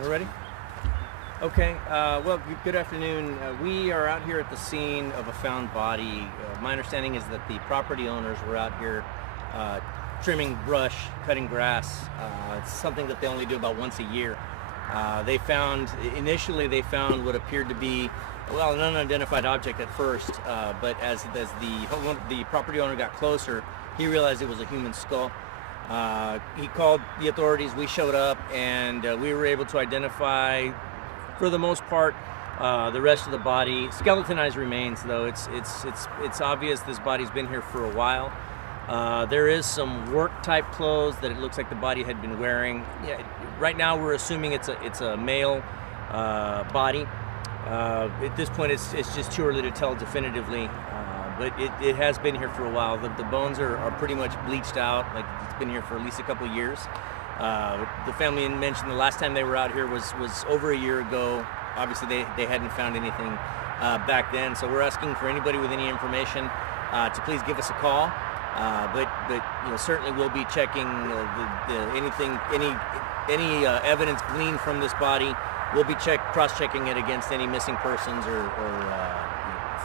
We're ready? Okay, well, good afternoon. We are out here at the scene of a found body. My understanding is that the property owners were out here trimming brush, cutting grass. It's something that they only do about once a year. Initially they found what appeared to be, well, an unidentified object at first, but as the property owner got closer, he realized it was a human skull. He called the authorities, we showed up, and we were able to identify, for the most part, the rest of the body. Skeletonized remains, though. It's obvious this body's been here for a while. There is some work-type clothes that it looks like the body had been wearing. Yeah, right now we're assuming it's a male body. At this point, it's just too early to tell definitively. But it has been here for a while. The bones are pretty much bleached out, like it's been here for at least a couple of years. The family mentioned the last time they were out here was over a year ago. Obviously they hadn't found anything back then, so we're asking for anybody with any information to please give us a call. But certainly we'll be checking any evidence gleaned from this body. We'll be cross-checking it against any missing persons or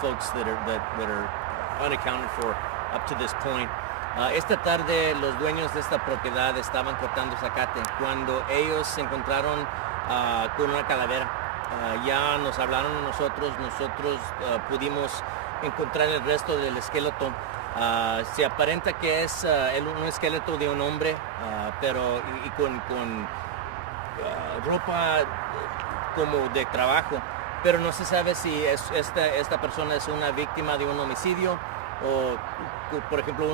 folks that are unaccounted for up to this point. Esta tarde los dueños de esta propiedad estaban cortando zacate cuando ellos se encontraron con una calavera. Ya nos hablaron a nosotros pudimos encontrar el resto del esqueleto. Se aparenta que es un esqueleto de un hombre, pero con ropa como de trabajo. Pero no se sabe si esta persona es una víctima de un homicidio o, por ejemplo,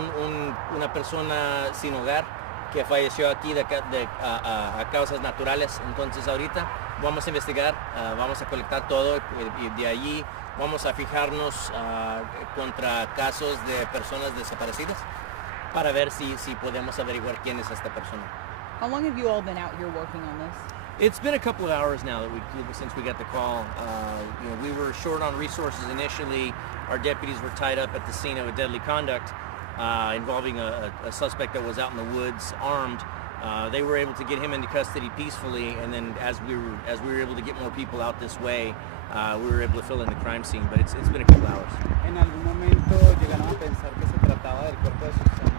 una persona sin hogar que falleció aquí a causas naturales. Entonces ahorita vamos a investigar, vamos a colectar todo y de allí vamos a fijarnos contra casos de personas desaparecidas para ver si podemos averiguar quién es esta persona. How long have you all been out here working on this? It's been a couple of hours now since we got the call. We were short on resources initially. Our deputies were tied up at the scene of a deadly conduct involving a suspect that was out in the woods armed. They were able to get him into custody peacefully, and then as we were able to get more people out this way, we were able to fill in the crime scene. But it's been a couple of hours. ¿En algún momento llegaron a pensar que se trataba del cuerpo de sus amigos?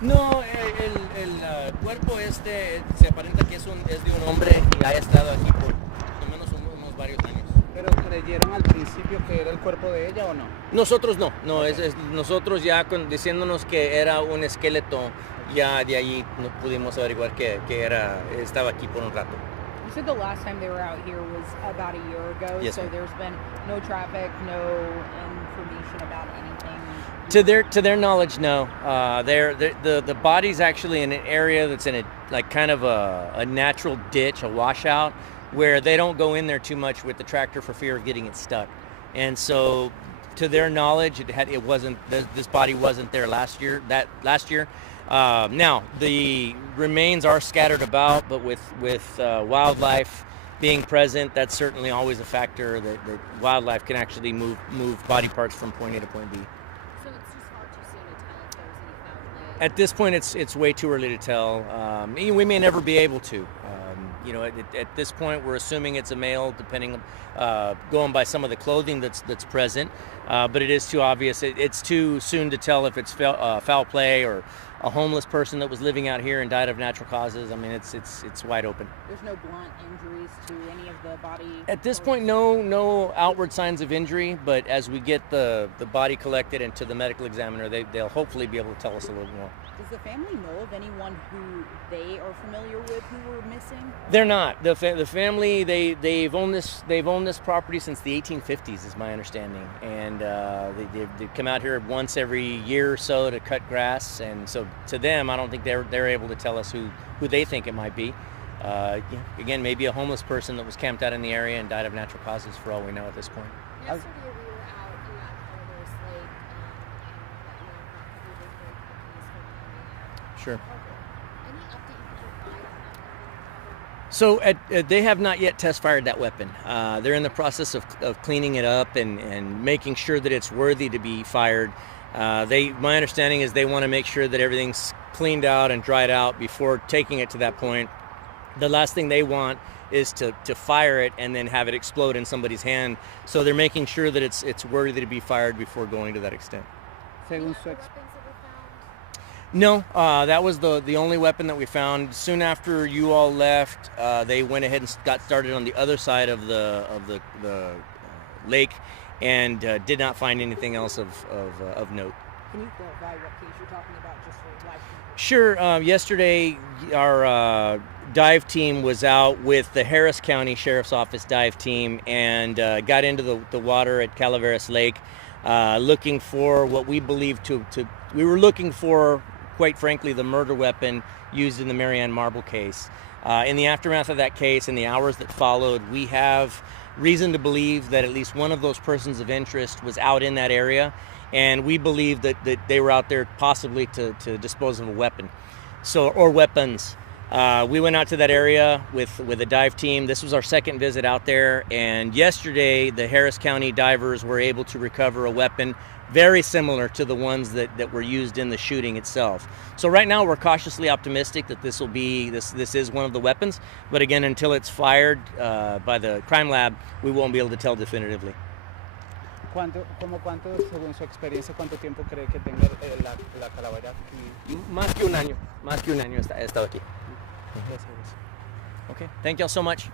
No, el cuerpo se aparenta que es de un hombre y ha estado aquí por al menos unos varios años. ¿Pero creyeron al principio que era el cuerpo de ella o no? Nosotros no, nosotros ya diciéndonos que era un esqueleto, ya de allí no pudimos averiguar que estaba aquí por un rato. You said the last time they were out here was about a year ago, yes, so ma'am. there's been no traffic, no information about anything. To their knowledge, no. The body's actually in an area that's in kind of a natural ditch, a washout, where they don't go in there too much with the tractor for fear of getting it stuck. And so, to their knowledge, this body wasn't there last year. Now the remains are scattered about, but with wildlife being present, that's certainly always a factor that wildlife can actually move body parts from point A to point B. So it's just hard too soon to tell if there was any foul play? At this point, it's way too early to tell. We may never be able to. At this point, we're assuming it's a male, going by some of the clothing that's present. But it is too obvious. It's too soon to tell if it's foul play or a homeless person that was living out here and died of natural causes. I mean, it's wide open. There's no blunt injuries to any of the body? At this point, no outward signs of injury, but as we get the body collected and to the medical examiner, they'll hopefully be able to tell us a little more. Does the family know of anyone who they are familiar with who were missing? They're not. The family, they've owned this property since the 1850s, is my understanding, and they come out here once every year or so to cut grass, and so to them, I don't think they're able to tell us who they think it might be. Again, maybe a homeless person that was camped out in the area and died of natural causes, for all we know at this point. Yesterday we were out at Elder's Lake, and that companies Sure. Any update you can provide on that? So they have not yet test fired that weapon. They're in the process of cleaning it up and making sure that it's worthy to be fired. My understanding is they want to make sure that everything's cleaned out and dried out before taking it to that point. the last thing they want is to fire it and then have it explode in somebody's hand. So they're making sure that it's worthy to be fired before going to that extent. Según su Other ex- weapons that were found? No, that was the only weapon that we found. Soon after you all left, they went ahead and got started on the other side of the lake, and did not find anything else of note. Can you clarify what case you're talking about, just for live people? Sure. Yesterday, our dive team was out with the Harris County Sheriff's Office dive team and got into the water at Calaveras Lake, looking for what we believe we were looking for, quite frankly, the murder weapon used in the Marianne Marble case. In the aftermath of that case, in the hours that followed, we have reason to believe that at least one of those persons of interest was out in that area, and we believe that they were out there possibly to dispose of a weapon, or weapons. We went out to that area with a dive team. This was our second visit out there, and yesterday the Harris County divers were able to recover a weapon very similar to the ones that were used in the shooting itself. So right now we're cautiously optimistic that this is one of the weapons, but again, until it's fired by the crime lab, we won't be able to tell definitively. ¿Cuánto, según su experiencia, cuánto tiempo cree que tenga la calavera aquí? Más que un año he estado aquí. Gracias. Okay, thank y'all so much.